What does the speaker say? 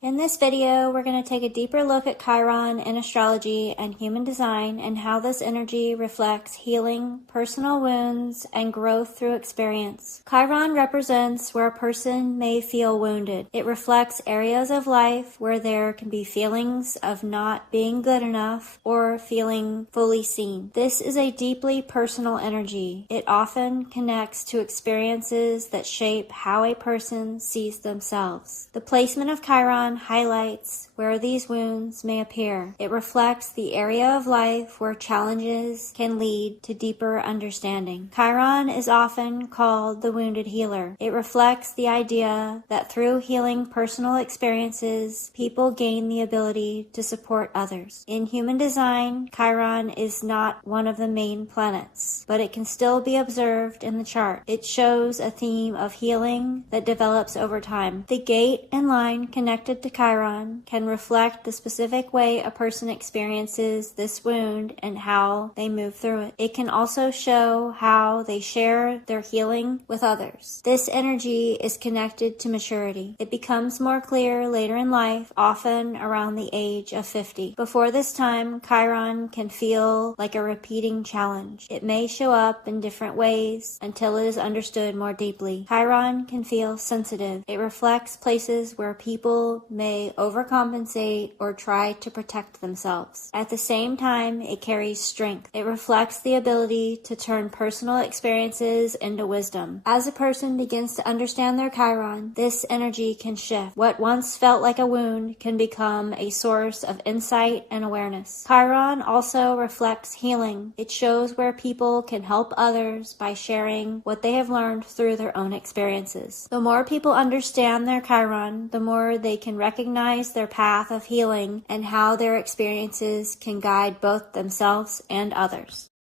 In this video, we're going to take a deeper look at Chiron in astrology and human design and how this energy reflects healing, personal wounds, and growth through experience. Chiron represents where a person may feel wounded. It reflects areas of life where there can be feelings of not being good enough or feeling fully seen. This is a deeply personal energy. It often connects to experiences that shape how a person sees themselves. The placement of Chiron highlights where these wounds may appear. It reflects the area of life where challenges can lead to deeper understanding. Chiron is often called the wounded healer. It reflects the idea that through healing personal experiences, people gain the ability to support others. In human design, Chiron is not one of the main planets, but it can still be observed in the chart. It shows a theme of healing that develops over time. The gate and line connected to Chiron can reflect the specific way a person experiences this wound and how they move through it. It can also show how they share their healing with others. This energy is connected to maturity. It becomes more clear later in life, often around the age of 50. Before this time, Chiron can feel like a repeating challenge. It may show up in different ways until it is understood more deeply. Chiron can feel sensitive. It reflects places where people may overcompensate or try to protect themselves. At the same time, it carries strength. It reflects the ability to turn personal experiences into wisdom. As a person begins to understand their Chiron, this energy can shift. What once felt like a wound can become a source of insight and awareness. Chiron also reflects healing. It shows where people can help others by sharing what they have learned through their own experiences. The more people understand their Chiron, the more they can recognize their path of healing and how their experiences can guide both themselves and others.